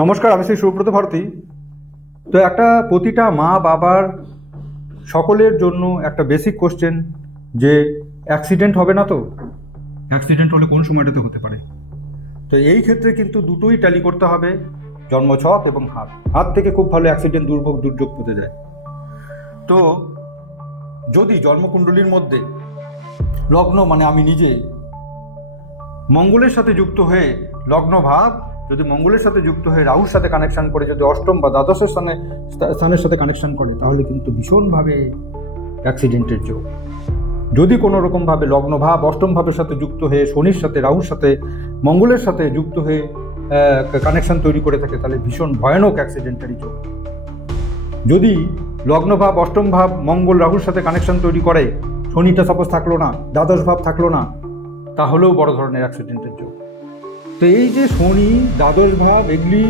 নমস্কার আমি শ্রী সুব্রত ভারতী। তো একটা প্রতিটা মা বাবার সকলের জন্য একটা বেসিক কোশ্চেন যে অ্যাক্সিডেন্ট হবে না তো? অ্যাক্সিডেন্ট হলে কোন সময়টাতে হতে পারে? তো এই ক্ষেত্রে কিন্তু দুটোই ট্যালি করতে হবে জন্মছক এবং হাত। হাত থেকে খুব ভালো অ্যাক্সিডেন্ট দুর্ভোগ দুর্যোগ পেতে যায়। তো যদি জন্মকুণ্ডলীর মধ্যে লগ্ন মানে আমি নিজে মঙ্গলের সাথে যুক্ত হয়ে লগ্ন ভাব যদি মঙ্গলের সাথে যুক্ত হয়ে রাহুর সাথে কানেকশন করে, যদি অষ্টম বা দ্বাদশের স্থানে স্থানের সাথে কানেকশন করে, তাহলে কিন্তু ভীষণভাবে অ্যাক্সিডেন্টের যোগ। যদি কোনো রকমভাবে লগ্ন ভাব অষ্টম ভাবের সাথে যুক্ত হয়ে, শনির সাথে, রাহুর সাথে, মঙ্গলের সাথে যুক্ত হয়ে কানেকশন তৈরি করে থাকে, তাহলে ভীষণ ভয়ানক অ্যাক্সিডেন্টারি যোগ। যদি লগ্ন ভাব, অষ্টম ভাব, মঙ্গল, রাহুর সাথে কানেকশন তৈরি করে, শনিটা সাপোজ থাকল না, দ্বাদশ ভাব থাকল না, তাহলেও বড় ধরনের অ্যাক্সিডেন্টের যোগ। তো এই যে শনি, দ্বাদশ ভাব, এগুলি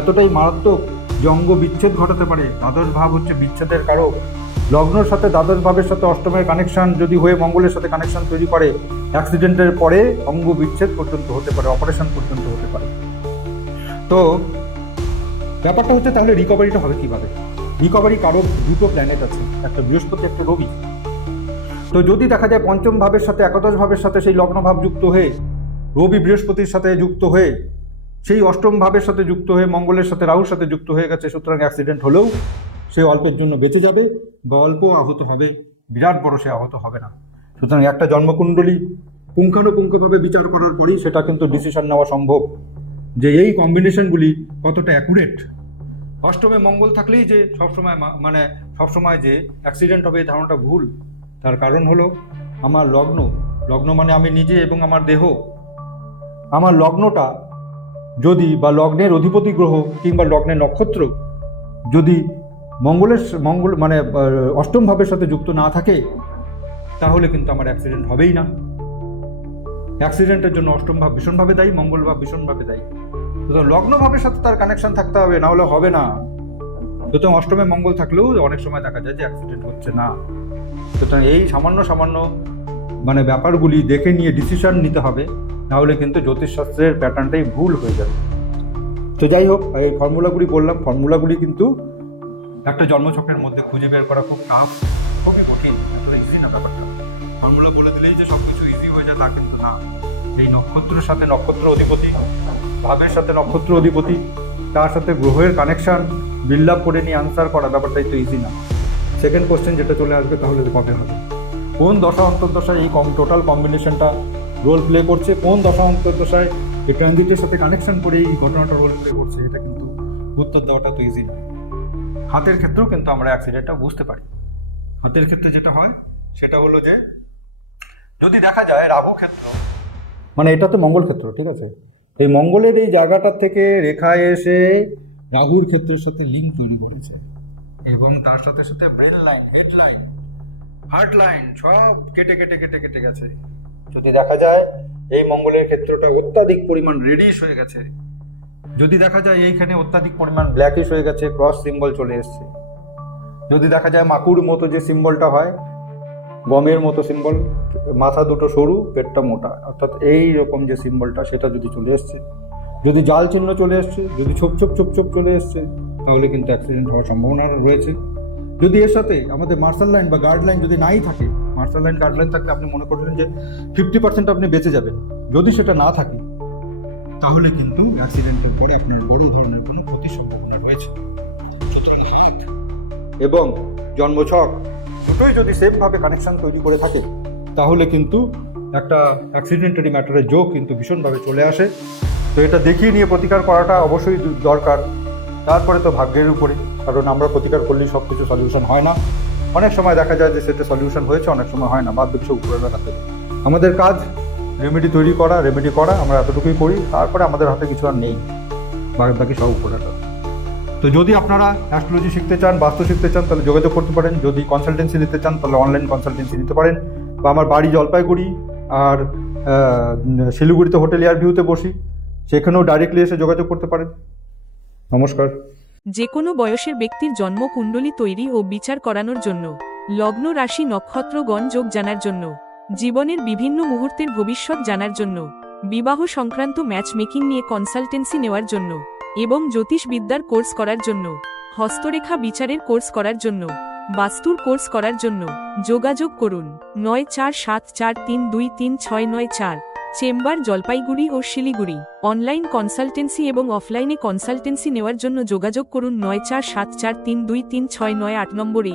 এতটাই মারাত্মক যে অঙ্গ বিচ্ছেদ ঘটাতে পারে। দ্বাদশ ভাব হচ্ছে বিচ্ছেদের কারক। লগ্নর সাথে দ্বাদশ ভাবের সাথে অষ্টমের কানেকশন যদি হয়ে মঙ্গলের সাথে কানেকশন তৈরি করে অ্যাক্সিডেন্টের পরে অঙ্গ বিচ্ছেদ পর্যন্ত হতে পারে অপারেশন পর্যন্ত হতে পারে। তো ব্যাপারটা হচ্ছে তাহলে রিকভারিটা হবে কীভাবে? রিকভারি কারক দুটো প্ল্যানেট আছে, একটা বৃহস্পতি, একটা রবি। তো যদি দেখা যায় পঞ্চম ভাবের সাথে, একাদশ ভাবের সাথে সেই লগ্ন ভাব যুক্ত হয়ে রবি বৃহস্পতির সাথে যুক্ত হয়ে, সেই অষ্টম ভাবের সাথে যুক্ত হয়ে, মঙ্গলের সাথে রাহুর সাথে যুক্ত হয়ে গেছে, সুতরাং অ্যাক্সিডেন্ট হলেও সে অল্পের জন্য বেঁচে যাবে বা অল্প আহত হবে, বিরাট বড় সে আহত হবে না। সুতরাং একটা জন্মকুণ্ডলী পুঙ্খানুপুঙ্খভাবে বিচার করার পরেই সেটা কিন্তু ডিসিশন নেওয়া সম্ভব। যে এই কম্বিনেশনগুলি কতটা অ্যাকুরেট অষ্টমে মঙ্গল থাকলেই যে সবসময় মানে সবসময় যে অ্যাক্সিডেন্ট হবে, এই ধারণাটা ভুল। তার কারণ হলো, আমার লগ্ন লগ্ন মানে আমি নিজে এবং আমার দেহ। আমার লগ্নটা যদি বা লগ্নের অধিপতি গ্রহ কিংবা লগ্নের নক্ষত্র যদি মঙ্গলের মঙ্গল মানে অষ্টম ভাবের সাথে যুক্ত না থাকে, তাহলে কিন্তু আমার অ্যাক্সিডেন্ট হবেই না। অ্যাক্সিডেন্টের জন্য অষ্টম ভাব ভীষণভাবে দায়ী, মঙ্গল ভাব ভীষণভাবে দায়ী। সুতরাং লগ্ন ভাবের সাথে তার কানেকশন থাকতে হবে, না হলে হবে না। সুতরাং অষ্টমে মঙ্গল থাকলেও অনেক সময় দেখা যায় যে অ্যাক্সিডেন্ট হচ্ছে না। সুতরাং এই সামান্য সামান্য মানে ব্যাপারগুলি দেখে নিয়ে ডিসিশন নিতে হবে। নাহলে কিন্তু জ্যোতিষশাস্ত্রের প্যাটার্নটাই ভুল হয়ে যাবে। তো যাই হোক, এই ফর্মুলাগুলি বললাম। ফর্মুলাগুলি কিন্তু একটা জন্মছকের মধ্যে খুঁজে বের করা খুব টাফ খুবই কঠিন, এতটা ইজি না ব্যাপারটা। ফর্মুলা বলে দিলেই যে সব কিছু ইজি হয়ে যায়, তা কিন্তু না। এই নক্ষত্রের সাথে নক্ষত্র অধিপতি, ভাবের সাথে নক্ষত্র অধিপতি, তার সাথে গ্রহের কানেকশান বিল্ড আপ করে নিয়ে আনসার করা ব্যাপারটাই তো ইজি না। সেকেন্ড কোশ্চেন যেটা চলে আসবে, তাহলে কবে হবে? কোন দশা, অন্তর্দশায় এই কম টোটাল কম্বিনেশনটা রোল প্লে করছে, কোন দশা অন্তর্দশায় এই ট্রানজিটের সাথে কানেকশন করে এই ঘটনাটা রোল প্লে করছে, এটা কিন্তু উত্তর দেওয়াটা তো ইজি হাতের ক্ষেত্রেও কিন্তু আমরা অ্যাক্সিডেন্টটা বুঝতে পারি। হাতের ক্ষেত্রে যেটা হয়, সেটা হলো যে, যদি দেখা যায় রাহু ক্ষেত্র মানে এটা তো মঙ্গল ক্ষেত্র, ঠিক আছে? এই মঙ্গলের এই জায়গাটার থেকে রেখায় এসে রাহুর ক্ষেত্রের সাথে লিঙ্ক তৈরি করেছে। এবং তার সাথে সাথে brain line head line heart line সব কেটে কেটে কেটে কেটে গেছে। যদি দেখা যায় এই মঙ্গলের ক্ষেত্রটা অত্যাধিক পরিমাণ রেডিশ হয়ে গেছে, যদি দেখা যায় এইখানে অত্যাধিক পরিমাণ ব্ল্যাকিশ হয়ে গেছে ক্রস সিম্বল চলে এসছে। যদি দেখা যায় মাকুর মতো যে সিম্বলটা হয়, গমের মতো সিম্বল মাথা দুটো সরু, পেটটা মোটা, অর্থাৎ এই রকম যে সিম্বলটা সেটা যদি চলে এসছে। যদি জাল চিহ্ন চলে এসছে, যদি ছোপ ছোপ ছোপ ছোপ চলে এসছে, তাহলে কিন্তু অ্যাক্সিডেন্ট হওয়ার সম্ভাবনা রয়েছে। যদি এর সাথে আমাদের মার্শাল লাইন বা গার্ড লাইন যদি নাই থাকে মার্শাল লাইন গার্ড লাইন থাকলে আপনি মনে করলেন যে ফিফটি পার্সেন্ট আপনি বেঁচে যাবেন। যদি সেটা না থাকে, তাহলে কিন্তু অ্যাক্সিডেন্টের পরে আপনার বড় ধরনের কোনো ক্ষতি সম্ভাবনা রয়েছে। এবং জন্মছক দুটোই যদি সেমভাবে কানেকশন তৈরি করে থাকে, তাহলে কিন্তু একটা অ্যাক্সিডেন্টারি ম্যাটারের যোগ কিন্তু ভীষণভাবে চলে আসে। তো এটা দেখিয়ে নিয়ে প্রতিকার করাটা অবশ্যই দরকার। তারপরে তো ভাগ্যের উপরে। কারণ আমরা প্রতিকার করলেই সব কিছু সলিউশন হয় না। অনেক সময় দেখা যায় যে সেটা সলিউশন হয়েছে, অনেক সময় হয় না। বাদ বাকি সব উপরের হাতে আমাদের কাজ রেমেডি তৈরি করা রেমেডি করা, আমরা এতটুকুই করি। তারপরে আমাদের হাতে কিছু আর নেই। বাদ বাকি সব উপরে তো যদি আপনারা অ্যাস্ট্রোলজি শিখতে চান বাস্তু শিখতে চান, তাহলে যোগাযোগ করতে পারেন। যদি কনসালটেন্সি নিতে চান, তাহলে অনলাইন কনসালটেন্সি নিতে পারেন। বা আমার বাড়ি জলপাইগুড়ি আর শিলিগুড়িতে হোটেল এয়ার ভিউতে বসি। সেখানেও ডাইরেক্টলি এসে যোগাযোগ করতে পারেন। নমস্কার। যে কোনো বয়সের ব্যক্তির জন্মকুণ্ডলী তৈরি ও বিচার করানোর জন্য, লগ্ন রাশি নক্ষত্রগণ যোগ জানার জন্য, জীবনের বিভিন্ন মুহূর্তের ভবিষ্যৎ জানার জন্য, বিবাহ সংক্রান্ত ম্যাচ মেকিং নিয়ে কনসালটেন্সি নেওয়ার জন্য এবং জ্যোতিষবিদ্যার কোর্স করার জন্য, হস্তরেখা বিচারের কোর্স করার জন্য, বাস্তুর কোর্স করার জন্য, যোগাযোগ করুন নয় চার সাত চার তিন দুই তিন ছয় নয় চার। চেম্বার জলপাইগুড়ি ও শিলিগুড়ি। অনলাইন কনসালটেন্সি এবং অফলাইনে কনসালটেন্সি নেওয়ার জন্য যোগাযোগ করুন নয় চার সাত চার তিন দুই তিন ছয় নয় আট নম্বরে।